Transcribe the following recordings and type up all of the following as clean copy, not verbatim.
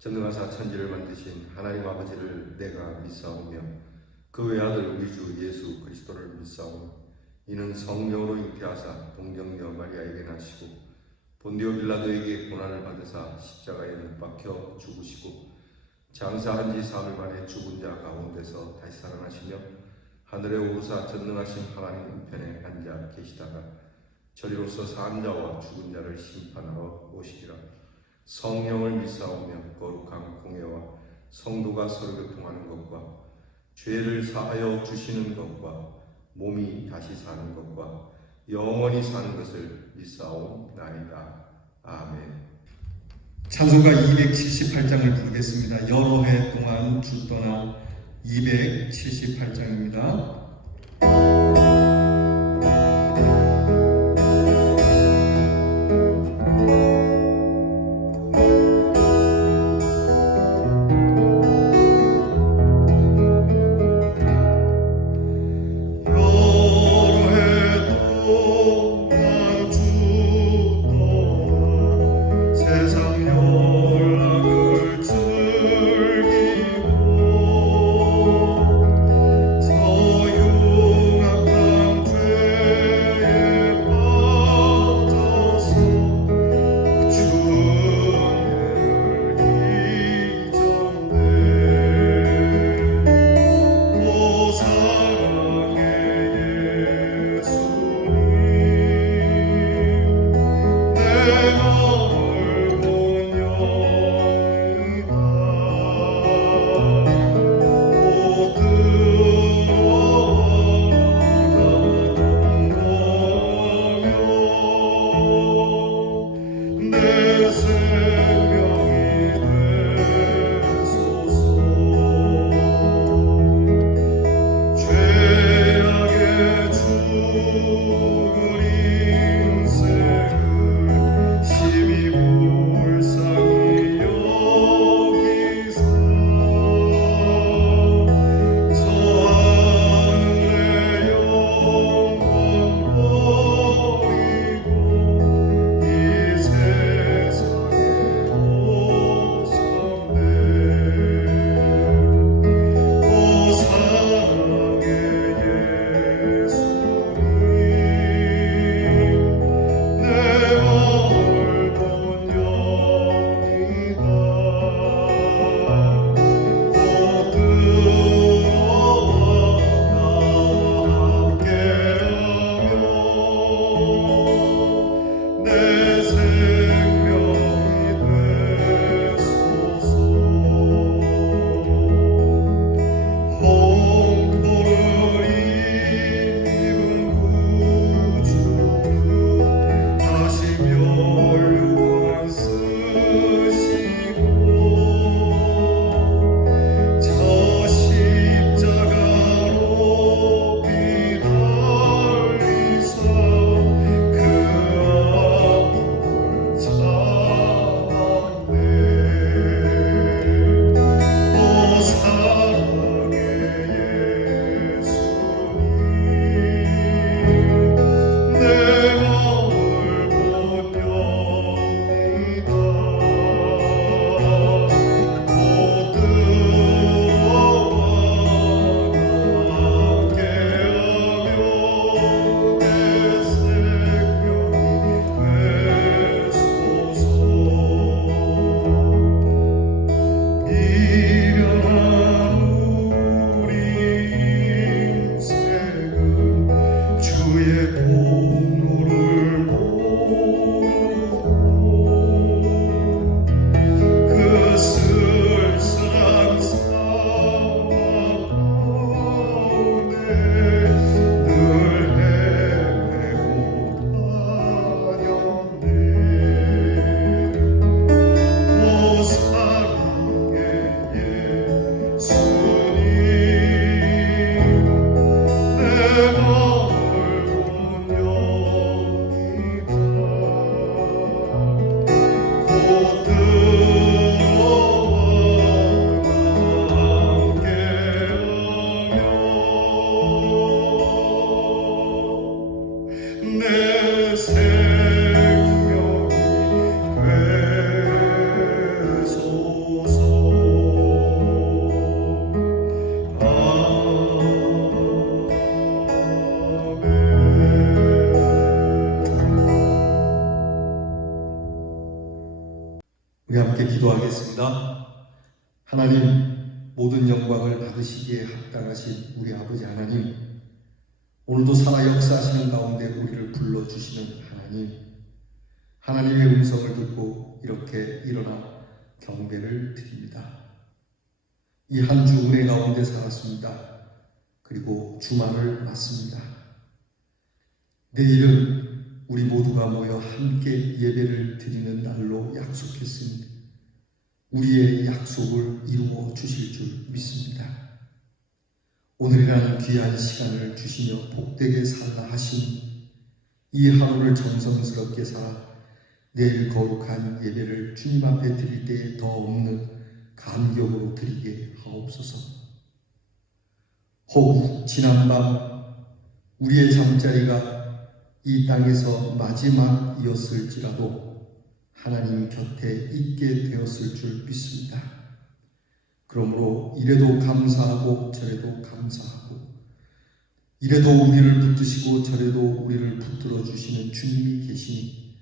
전능하사 천지를 만드신 하나님 아버지를 내가 믿사오며 그 외아들 우리 주 예수 그리스도를 믿사오니 이는 성령으로 잉태하사 동정녀 마리아에게 나시고 본디오 빌라도에게 고난을 받으사 십자가에 못 박혀 죽으시고 장사한 지 사흘 만에 죽은 자 가운데서 다시 살아나시며 하늘에 오르사 전능하신 하나님 우편에 앉아 계시다가 저리로서 산 자와 죽은 자를 심판하러 오시리라. 성령을 믿사오며 거룩한 공예와 성도가 서로 교통하는 것과 죄를 사하여 주시는 것과 몸이 다시 사는 것과 영원히 사는 것을 믿사옵나이다. 아멘. 찬송가 278장을 부르겠습니다. 여러 해 동안 주 떠나 278장입니다. 서융악한 우리 함께 기도하겠습니다. 하나님, 모든 영광을 받으시기에 합당하신 우리 아버지 하나님, 오늘도 살아 역사하시는 가운데 우리를 불러주시는 하나님, 하나님의 음성을 듣고 이렇게 일어나 경배를 드립니다. 이 한 주 은혜 가운데 살았습니다. 그리고 주말을 맞습니다. 내일은 우리 모두가 모여 함께 예배를 드리는 날로 약속했으니 우리의 약속을 이루어 주실 줄 믿습니다. 오늘이라는 귀한 시간을 주시며 복되게 살라 하신 이 하루를 정성스럽게 살아 내일 거룩한 예배를 주님 앞에 드릴 때에 더 없는 감격으로 드리게 하옵소서. 혹 지난밤 우리의 잠자리가 이 땅에서 마지막이었을지라도 하나님 곁에 있게 되었을 줄 믿습니다. 그러므로 이래도 감사하고 저래도 감사하고, 이래도 우리를 붙드시고 저래도 우리를 붙들어 주시는 주님이 계시니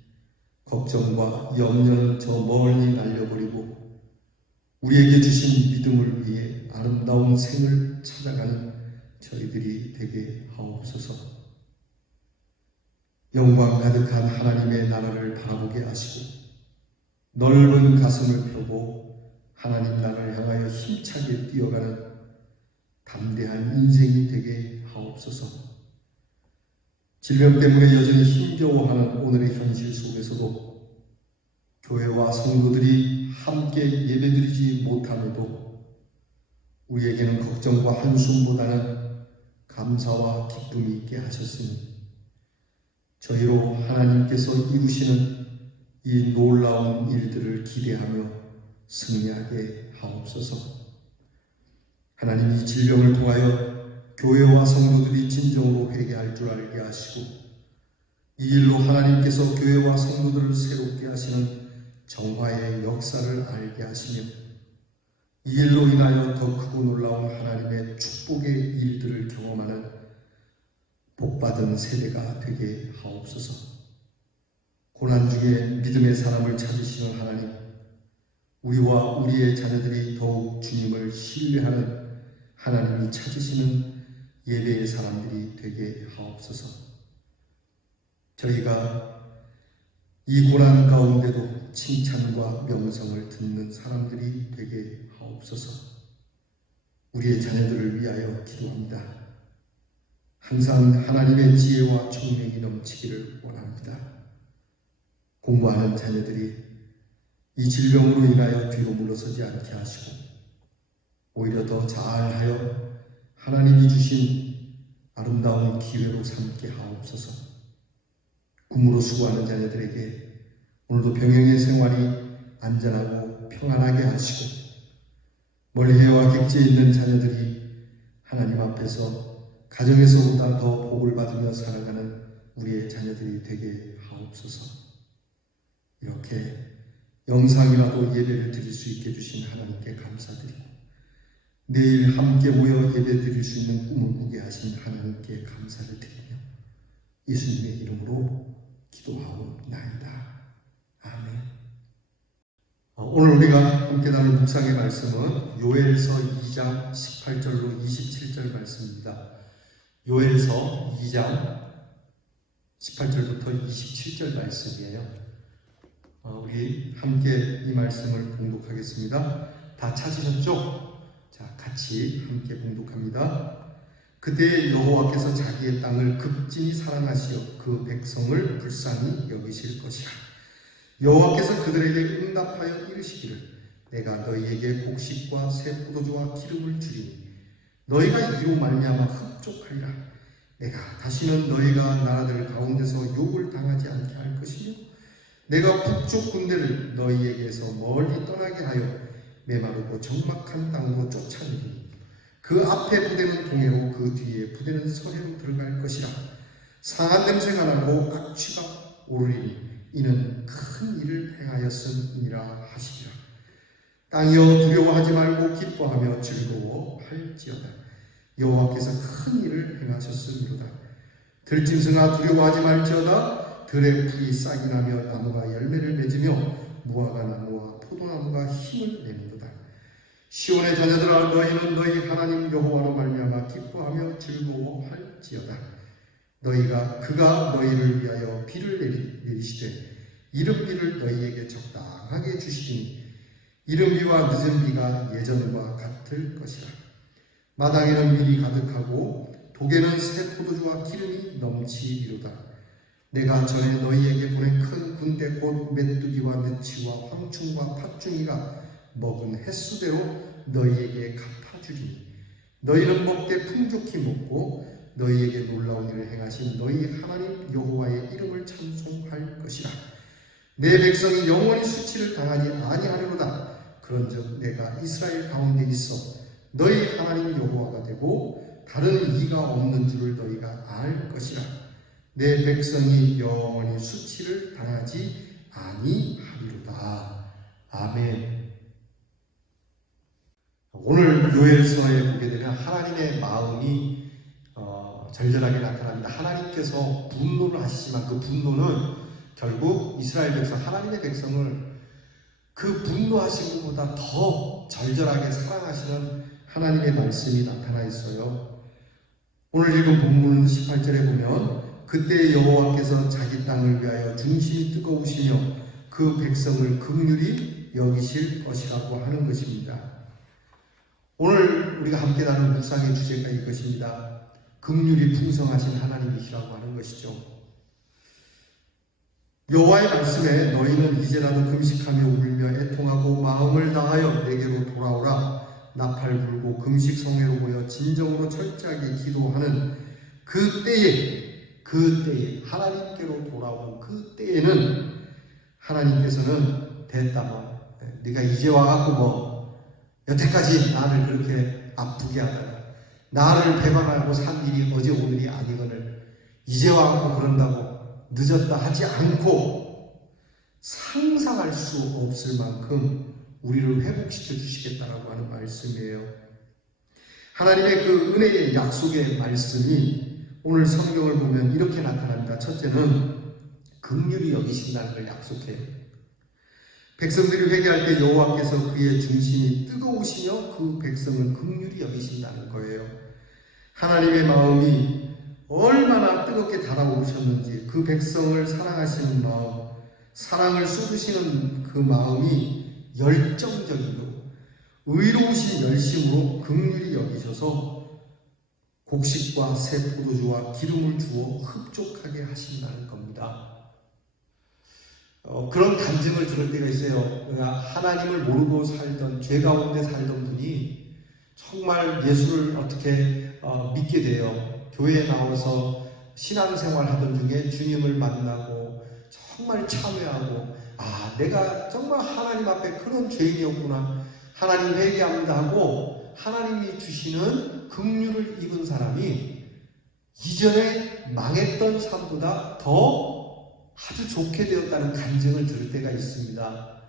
걱정과 염려는 저 멀리 날려버리고 우리에게 주신 믿음을 위해 아름다운 생을 찾아가는 저희들이 되게 하옵소서. 영광 가득한 하나님의 나라를 바라보게 하시고 넓은 가슴을 펴고 하나님 나라를 향하여 힘차게 뛰어가는 담대한 인생이 되게 하옵소서. 질병 때문에 여전히 힘겨워하는 오늘의 현실 속에서도 교회와 성도들이 함께 예배드리지 못함에도 우리에게는 걱정과 한숨보다는 감사와 기쁨이 있게 하셨으니 저희로 하나님께서 이루시는 이 놀라운 일들을 기대하며 승리하게 하옵소서. 하나님, 이 질병을 통하여 교회와 성도들이 진정으로 회개할 줄 알게 하시고 이 일로 하나님께서 교회와 성도들을 새롭게 하시는 정화의 역사를 알게 하시며 이 일로 인하여 더 크고 놀라운 하나님의 축복의 일들을 경험하는 복받은 세대가 되게 하옵소서. 고난 중에 믿음의 사람을 찾으시는 하나님, 우리와 우리의 자녀들이 더욱 주님을 신뢰하는 하나님이 찾으시는 예배의 사람들이 되게 하옵소서. 저희가 이 고난 가운데도 칭찬과 명성을 듣는 사람들이 되게 하옵소서. 우리의 자녀들을 위하여 기도합니다. 항상 하나님의 지혜와 총명이 넘치기를 원합니다. 공부하는 자녀들이 이 질병으로 인하여 뒤로 물러서지 않게 하시고 오히려 더 잘하여 하나님이 주신 아름다운 기회로 삼게 하옵소서. 꿈으로 수고하는 자녀들에게 오늘도 병행의 생활이 안전하고 평안하게 하시고 멀리해와 객지에 있는 자녀들이 하나님 앞에서 가정에서보다 더 복을 받으며 살아가는 우리의 자녀들이 되게 하옵소서. 이렇게 영상이라도 예배를 드릴 수 있게 해주신 하나님께 감사드리고 내일 함께 모여 예배 드릴 수 있는 꿈을 꾸게 하신 하나님께 감사를 드리며 예수님의 이름으로 기도하옵나이다. 아멘. 오늘 우리가 함께 나눌 묵상의 말씀은 요엘서 2장 18절로 27절 말씀입니다. 요엘서 2장 18절부터 27절 말씀이에요. 우리 함께 이 말씀을 봉독하겠습니다. 다 찾으셨죠? 자, 같이 함께 봉독합니다. 그때 여호와께서 자기의 땅을 극진히 사랑하시어 그 백성을 불쌍히 여기실 것이라. 여호와께서 그들에게 응답하여 이르시기를 내가 너희에게 곡식과 새 포도주와 기름을 주리니 너희가 이로 말미암아 흡족하리라. 내가 다시는 너희가 나라들 가운데서 욕을 당하지 않게 할 것이며 내가 북쪽 군대를 너희에게서 멀리 떠나게 하여 메마르고 적막한 땅으로 쫓아내리니 그 앞에 부대는 동해로 그 뒤에 부대는 서해로 들어갈 것이라. 상한 냄새가 나고 악취가 오르리니 이는 큰 일을 행하였음이니라 하시리라. 땅이여 두려워하지 말고 기뻐하며 즐거워할지어다. 여호와께서 큰 일을 행하셨음이로다. 들짐승아 두려워하지 말지어다. 들의 풀이 싹이 나며 나무가 열매를 맺으며 무화과 나무와 포도나무가 힘을 내는도다. 시온의 자녀들아, 너희는 너희 하나님 여호와로 말미암아 기뻐하며 즐거워할지어다. 그가 너희를 위하여 비를 내리시되 이른 비를 너희에게 적당하게 주시리니 이른 비와 늦은 비가 예전과 같을 것이라. 마당에는 밀이 가득하고 독에는 새 포도주와 기름이 넘치리로다. 내가 전에 너희에게 보낸 큰 군대 곧 메뚜기와 메치와 황충과 팥중이가 먹은 횟수대로 너희에게 갚아주리니 너희는 먹되 풍족히 먹고 너희에게 놀라운 일을 행하신 너희 하나님 여호와의 이름을 찬송할 것이라. 내 백성이 영원히 수치를 당하지 아니하리로다. 그런즉 내가 이스라엘 가운데 있어 너희 하나님 여호와가 되고 다른 이가 없는 줄을 너희가 알 것이라. 내 백성이 영원히 수치를 당하지 아니하리로다. 아멘. 오늘 요엘서에 보게 되면 하나님의 마음이 절절하게 나타납니다. 하나님께서 분노를 하시지만 그 분노는 결국 이스라엘 백성, 하나님의 백성을 그 분노하신 것보다 더 절절하게 사랑하시는 하나님의 말씀이 나타나 있어요. 오늘 읽은 본문 18절에 보면 그때 여호와께서 자기 땅을 위하여 중심이 뜨거우시며 그 백성을 긍휼히 여기실 것이라고 하는 것입니다. 오늘 우리가 함께 나눈 묵상의 주제가 이것입니다. 긍휼이 풍성하신 하나님이시라고 하는 것이죠. 여호와의 말씀에 너희는 이제라도 금식하며 울며 애통하고 마음을 다하여 내게로 돌아오라. 나팔 불고 금식 성회로 모여 진정으로 철저하게 기도하는 그때에 하나님께로 돌아오는 그때에는 하나님께서는 됐다, 네가 이제 와갖고 여태까지 나를 그렇게 아프게 하다가 나를 배반하고 산 일이 어제 오늘이 아니거늘 이제 와갖고 그런다고 늦었다 하지 않고 상상할 수 없을 만큼 우리를 회복시켜 주시겠다라고 하는 말씀이에요. 하나님의 그 은혜의 약속의 말씀이 오늘 성경을 보면 이렇게 나타납니다. 첫째는 긍휼히 여기신다는 걸 약속해요. 백성들이 회개할 때 여호와께서 그의 중심이 뜨거우시며 그 백성을 긍휼히 여기신다는 거예요. 하나님의 마음이 얼마나 뜨겁게 달아오르셨는지 그 백성을 사랑하시는 마음, 사랑을 쏟으시는 그 마음이 열정적이고 의로우신 열심으로 긍휼히 여기셔서 곡식과 새 포도주와 기름을 주어 흡족하게 하신다는 겁니다. 그런 간증을 들을 때가 있어요. 하나님을 모르고 살던, 죄 가운데 살던 분이 정말 예수를 어떻게 믿게 돼요. 교회에 나와서 신앙생활 하던 중에 주님을 만나고 정말 참회하고, 내가 정말 하나님 앞에 그런 죄인이었구나, 하나님 회개합니다 하고 하나님이 주시는 긍휼을 입은 사람이 이전에 망했던 삶보다 더 아주 좋게 되었다는 간증을 들을 때가 있습니다.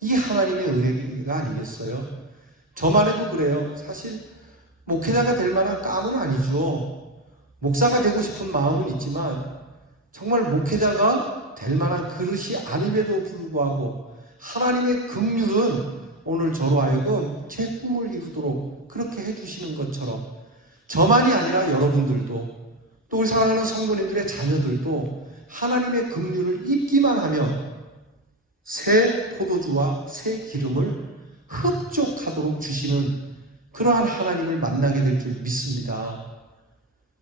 이 하나님의 은혜가 아니겠어요? 저만 해도 그래요. 사실 목회자가 될 만한 깜은 아니죠. 목사가 되고 싶은 마음은 있지만 정말 목회자가 될 만한 그릇이 아님에도 불구하고 하나님의 긍휼은 오늘 저로 하여금 제 꿈을 이루도록 그렇게 해주시는 것처럼 저만이 아니라 여러분들도 또 우리 사랑하는 성도님들의 자녀들도 하나님의 긍휼을 입기만 하면 새 포도주와 새 기름을 흡족하도록 주시는 그러한 하나님을 만나게 될 줄 믿습니다.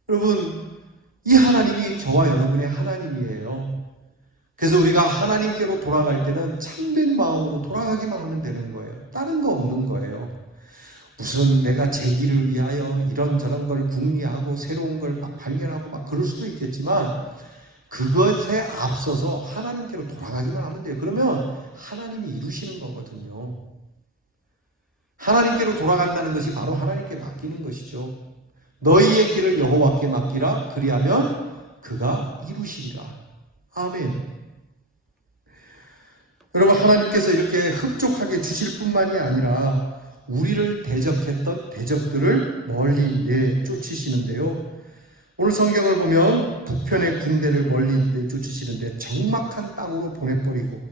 여러분, 이 하나님이 저와 여러분의 하나님이에요. 그래서 우리가 하나님께로 돌아갈 때는 참된 마음으로 돌아가기만 하면 되는 거예요. 다른 거 없는 거예요. 무슨 내가 제 길을 위하여 이런저런 걸 궁리하고 새로운 걸 막 발견하고 막 그럴 수도 있겠지만 그것에 앞서서 하나님께로 돌아가기만 하면 돼요. 그러면 하나님이 이루시는 거거든요. 하나님께로 돌아간다는 것이 바로 하나님께 맡기는 것이죠. 너희의 길을 여호와께 맡기라. 그리하면 그가 이루시리라. 아멘. 여러분, 하나님께서 이렇게 흡족하게 주실 뿐만이 아니라 우리를 대적했던 대적들을 멀리 내쫓으시는데요. 오늘 성경을 보면 북편의 군대를 멀리 내쫓으시는데 적막한 땅으로 보내버리고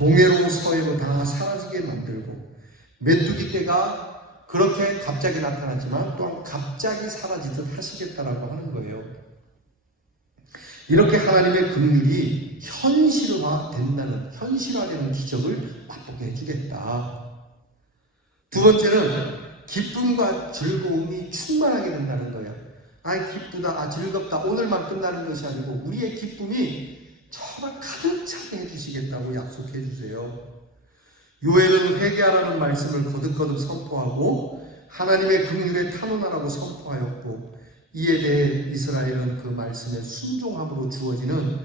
동해로 서해로 다 사라지게 만들고, 메뚜기 떼가 그렇게 갑자기 나타났지만 또한 갑자기 사라지듯 하시겠다라고 하는 거예요. 이렇게 하나님의 긍휼이 현실화되는 기적을 맛보게 해주겠다. 두 번째는 기쁨과 즐거움이 충만하게 된다는 거예요. 기쁘다, 즐겁다, 오늘만 끝나는 것이 아니고 우리의 기쁨이 정말 가득 차게 해주시겠다고 약속해 주세요. 요엘은 회개하라는 말씀을 거듭거듭 선포하고 하나님의 긍휼에 탄원하라고 선포하였고, 이에 대해 이스라엘은 그 말씀에 순종함으로 주어지는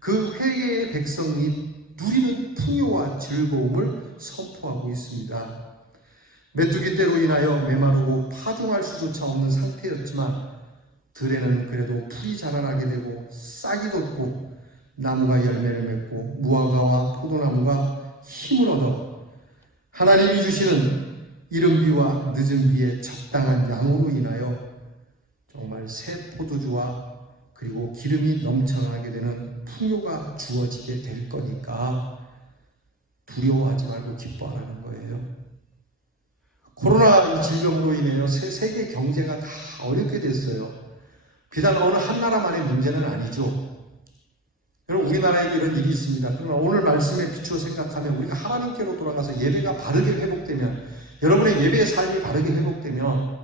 그 회개의 백성이 누리는 풍요와 즐거움을 선포하고 있습니다. 메뚜기 떼로 인하여 메마르고 파종할 수조차 없는 상태였지만 들에는 그래도 풀이 자라나게 되고 싹이 돋고 나무가 열매를 맺고 무화과와 포도나무가 힘을 얻어 하나님이 주시는 이른 비와 늦은 비의 적당한 양으로 인하여 정말 새 포도주와 그리고 기름이 넘쳐나게 되는 풍요가 주어지게 될 거니까 두려워하지 말고 기뻐하라는 거예요. 코로나 질병으로 인해서 세계 경제가 다 어렵게 됐어요. 비단 어느 한 나라만의 문제는 아니죠. 여러분, 우리나라에도 이런 일이 있습니다. 그러나 오늘 말씀에 비추어 생각하면 우리가 하나님께로 돌아가서 예배가 바르게 회복되면, 여러분의 예배의 삶이 바르게 회복되면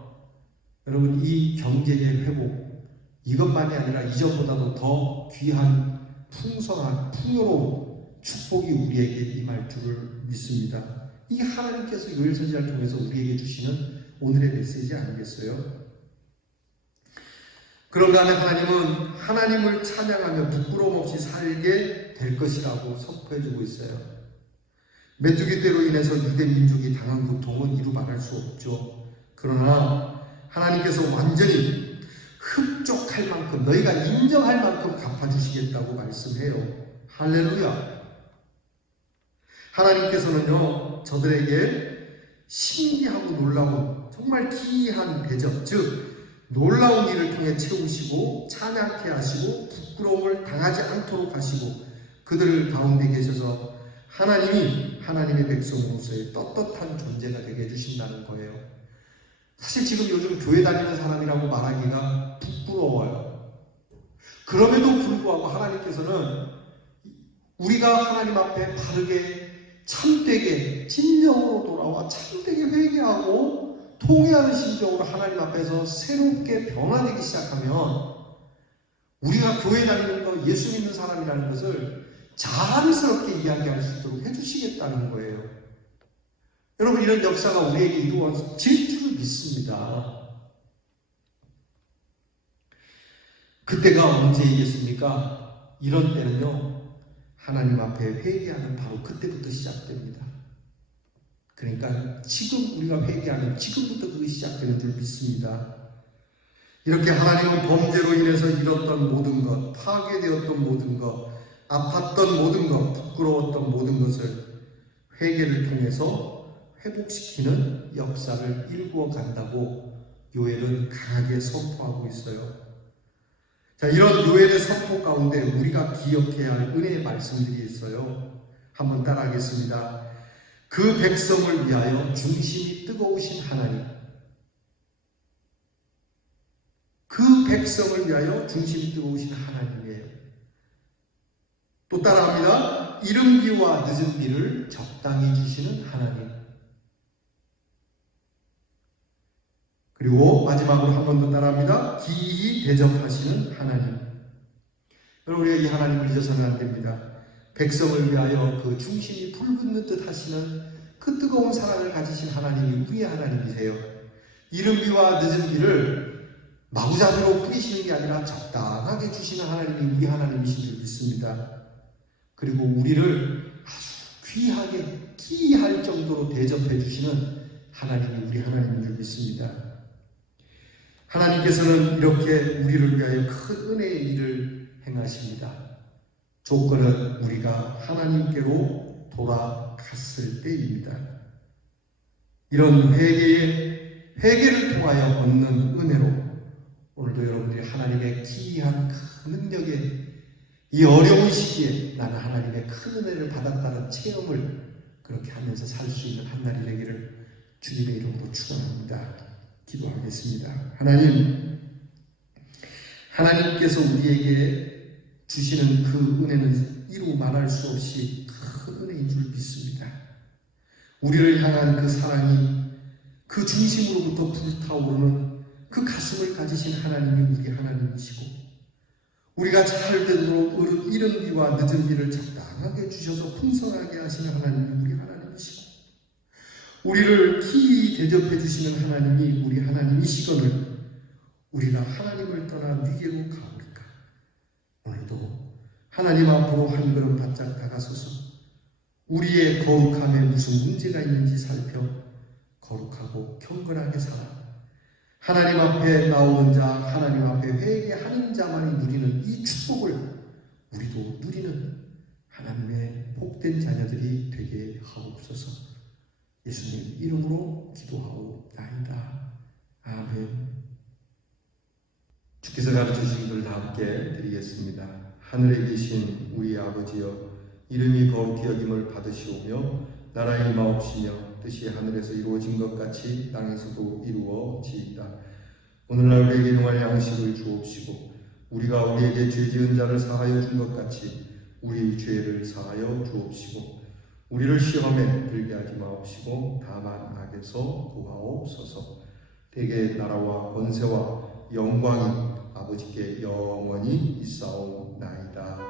여러분 이 경제의 회복, 이것만이 아니라 이전보다도 더 귀한 풍성한 풍요로운 축복이 우리에게 임할 줄을 믿습니다. 이게 하나님께서 요엘 선지자를 통해서 우리에게 주시는 오늘의 메시지 아니겠어요? 그런가 하면 하나님은 하나님을 찬양하며 부끄러움 없이 살게 될 것이라고 선포해주고 있어요. 메뚜기 떼로 인해서 유대 민족이 당한 고통은 이루 말할 수 없죠. 그러나 하나님께서 완전히 흡족할 만큼, 너희가 인정할 만큼 갚아주시겠다고 말씀해요. 할렐루야. 하나님께서는요, 저들에게 신기하고 놀라운 정말 기이한 대접, 즉 놀라운 일을 통해 채우시고 찬양케 하시고 부끄러움을 당하지 않도록 하시고 그들 가운데 계셔서 하나님이 하나님의 백성으로서의 떳떳한 존재가 되게 해주신다는 거예요. 사실 지금 요즘 교회 다니는 사람이라고 말하기가 부끄러워요. 그럼에도 불구하고 하나님께서는 우리가 하나님 앞에 바르게 참되게 진정으로 돌아와 참되게 회개하고 통회하는 심정으로 하나님 앞에서 새롭게 변화되기 시작하면 우리가 교회 다니는 거, 예수 믿는 사람이라는 것을 자랑스럽게 이야기할 수 있도록 해주시겠다는 거예요. 여러분, 이런 역사가 우리에게 이루어질 줄 믿습니다. 그때가 언제이겠습니까? 이런 때는요, 하나님 앞에 회개하는 바로 그때부터 시작됩니다. 그러니까 지금 우리가 회개하면 지금부터 그것이 시작되는 줄 믿습니다. 이렇게 하나님은 범죄로 인해서 잃었던 모든 것, 파괴되었던 모든 것, 아팠던 모든 것, 부끄러웠던 모든 것을 회개를 통해서 회복시키는 역사를 일구어 간다고 요엘은 강하게 선포하고 있어요. 자, 이런 요엘의 선포 가운데 우리가 기억해야 할 은혜의 말씀들이 있어요. 한번 따라하겠습니다. 그 백성을 위하여 중심이 뜨거우신 하나님, 그 백성을 위하여 중심이 뜨거우신 하나님이에요. 또 따라합니다. 이른 비와 늦은 비를 적당히 주시는 하나님. 그리고 마지막으로 한 번 더 따라합니다. 기이 대접하시는 하나님. 여러분, 우리가 이 하나님을 잊어서는 안 됩니다. 백성을 위하여 그 중심이 불붙는 듯 하시는 그 뜨거운 사랑을 가지신 하나님이 우리의 하나님이세요. 이른 비와 늦은 비를 마구잡이로 뿌리시는 게 아니라 적당하게 주시는 하나님이 우리 하나님이신 줄 믿습니다. 그리고 우리를 아주 귀하게 기이할 정도로 대접해 주시는 하나님이 우리 하나님인 줄 믿습니다. 하나님께서는 이렇게 우리를 위하여 큰 은혜의 일을 행하십니다. 조건은 우리가 하나님께로 돌아갔을 때입니다. 이런 회개를 통하여 얻는 은혜로 오늘도 여러분들이 하나님의 기이한 큰 능력에 이 어려운 시기에 나는 하나님의 큰 은혜를 받았다는 체험을 그렇게 하면서 살 수 있는 한날이 되기를 주님의 이름으로 축원합니다. 기도하겠습니다. 하나님께서 우리에게 주시는 그 은혜는 이루 말할 수 없이 큰 은혜인 줄 믿습니다. 우리를 향한 그 사랑이 그 중심으로부터 불타오르는 그 가슴을 가지신 하나님이 우리 하나님이시고, 우리가 잘되도록 이른 비와 늦은 비를 적당하게 주셔서 풍성하게 하시는 하나님이 우리 하나님이시고, 우리를 기이 대접해 주시는 하나님이 우리 하나님이시거늘 우리가 하나님을 떠나 위계로 가오리까. 오늘도 하나님 앞으로 한 걸음 바짝 다가서서 우리의 거룩함에 무슨 문제가 있는지 살펴 거룩하고 경건하게 살아 하나님 앞에 나오는 자, 하나님 앞에 회개하는 자만이 누리는 이 축복을 우리도 누리는 하나님의 복된 자녀들이 되게 하옵소서. 예수님 이름으로 기도하옵나이다. 아멘. 주께서 가르쳐주신 것을 다 함께 드리겠습니다. 하늘에 계신 우리 아버지여, 이름이 거룩히 여김을 받으시오며 나라의 임하옵시며 뜻이 하늘에서 이루어진 것 같이 땅에서도 이루어지이다. 오늘날 우리에게 용할 양식을 주옵시고, 우리가 우리에게 죄 지은 자를 사하여 준 것 같이 우리 죄를 사하여 주옵시고, 우리를 시험에 들게 하지 마옵시고 다만 악에서 구하옵소서. 대개 나라와 권세와 영광이 아버지께 영원히 있사옵나이다.